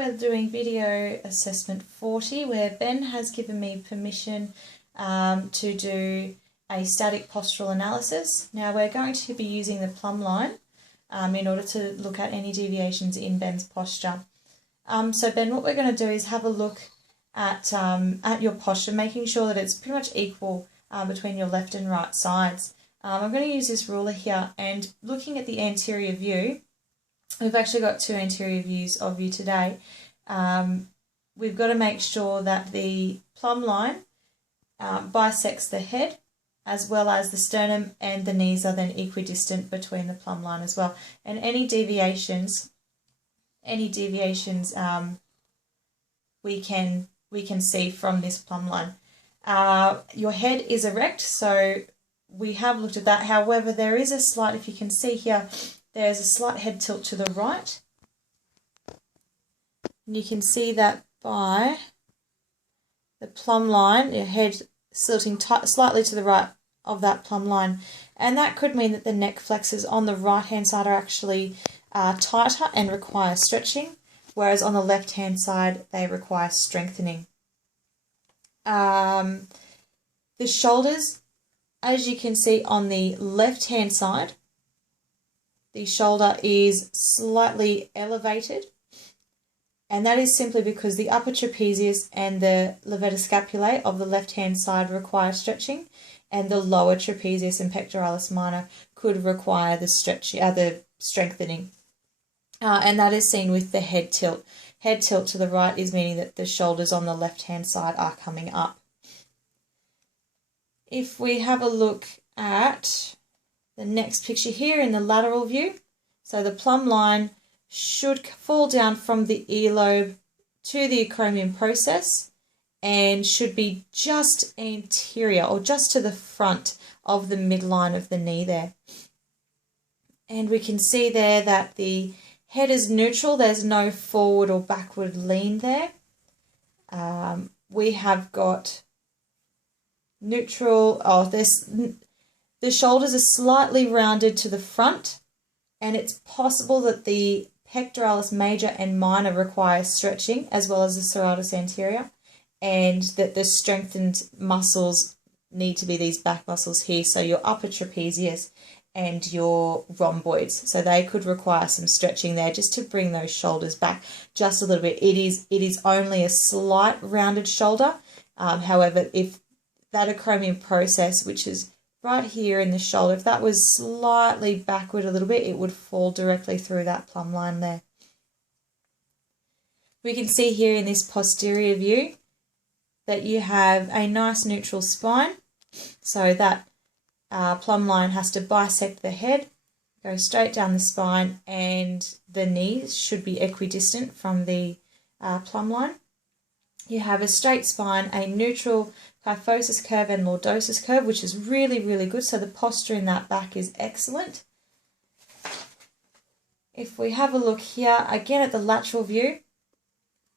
we're doing video assessment 40, where Ben has given me permission to do a static postural analysis. Now we're going to be using the plumb line in order to look at any deviations in Ben's posture. So Ben, what we're going to do is have a look at your posture, making sure that it's pretty much equal between your left and right sides. I'm going to use this ruler here, and looking at the anterior view, we've actually got two anterior views of you today. We've got to make sure that the plumb line bisects the head as well as the sternum, and the knees are then equidistant between the plumb line as well. And any deviations we can see from this plumb line. Your head is erect, so we have looked at that. However, there is a slight, if you can see here, there's a slight head tilt to the right. And you can see that by the plumb line, your head tilting slightly to the right of that plumb line. And that could mean that the neck flexors on the right-hand side are actually tighter and require stretching, whereas on the left-hand side, they require strengthening. The shoulders, as you can see on the left-hand side, the shoulder is slightly elevated, and that is simply because the upper trapezius and the levator scapulae of the left-hand side require stretching, and the lower trapezius and pectoralis minor could require the strengthening. And that is seen with the head tilt. Head tilt to the right is meaning that the shoulders on the left-hand side are coming up. If we have a look at the next picture here in the lateral view, so the plumb line should fall down from the earlobe to the acromion process and should be just anterior or just to the front of the midline of the knee there. And we can see there that the head is neutral. There's no forward or backward lean there. We have got neutral. The shoulders are slightly rounded to the front, and it's possible that the pectoralis major and minor require stretching, as well as the serratus anterior, and that the strengthened muscles need to be these back muscles here, so your upper trapezius and your rhomboids. So they could require some stretching there just to bring those shoulders back just a little bit. It is only a slight rounded shoulder. However, if that acromion process, which is right here in the shoulder, if that was slightly backward a little bit, it would fall directly through that plumb line there. We can see here in this posterior view that you have a nice neutral spine. So that plumb line has to bisect the head, go straight down the spine, and the knees should be equidistant from the plumb line. You have a straight spine, a neutral kyphosis curve and lordosis curve, which is really, really good. So the posture in that back is excellent. If we have a look here, again at the lateral view,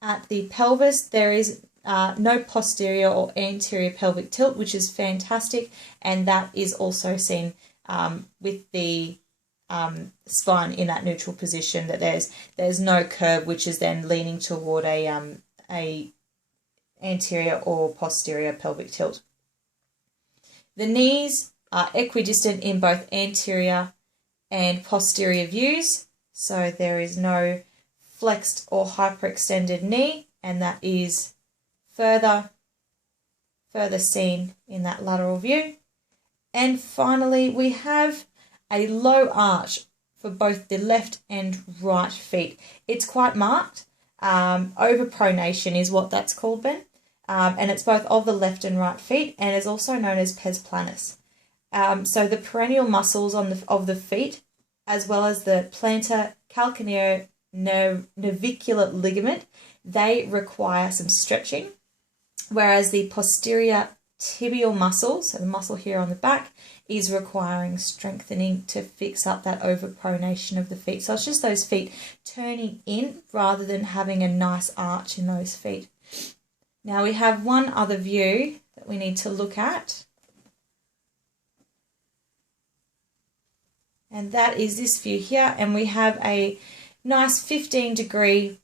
at the pelvis, there is no posterior or anterior pelvic tilt, which is fantastic, and that is also seen with the spine in that neutral position, that there's no curve which is then leaning toward a anterior or posterior pelvic tilt. The knees are equidistant in both anterior and posterior views, so there is no flexed or hyperextended knee, and that is further seen in that lateral view. And finally, we have a low arch for both the left and right feet. It's quite marked. Overpronation is what that's called, Ben. And it's both of the left and right feet, and is also known as pes planus. So the perennial muscles of the feet, as well as the plantar calcaneal navicular ligament, they require some stretching, whereas the posterior tibial muscle, so the muscle here on the back, is requiring strengthening to fix up that overpronation of the feet. So it's just those feet turning in rather than having a nice arch in those feet. Now we have one other view that we need to look at, and that is this view here, and we have a nice 15-degree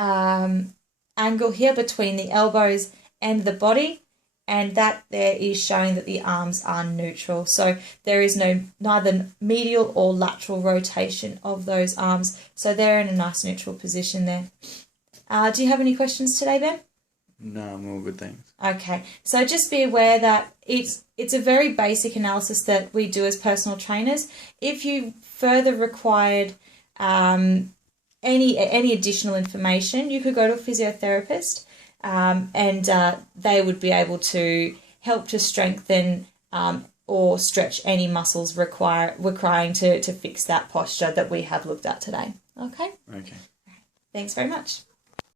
angle here between the elbows and the body, and that there is showing that the arms are neutral. So there is neither medial or lateral rotation of those arms. So they're in a nice neutral position there. Do you have any questions today, Ben? No, I'm all good, thanks. Okay, so just be aware that it's a very basic analysis that we do as personal trainers. If you further required any additional information, you could go to a physiotherapist, and they would be able to help to strengthen or stretch any muscles requiring to fix that posture that we have looked at today. Okay? Okay. Thanks very much.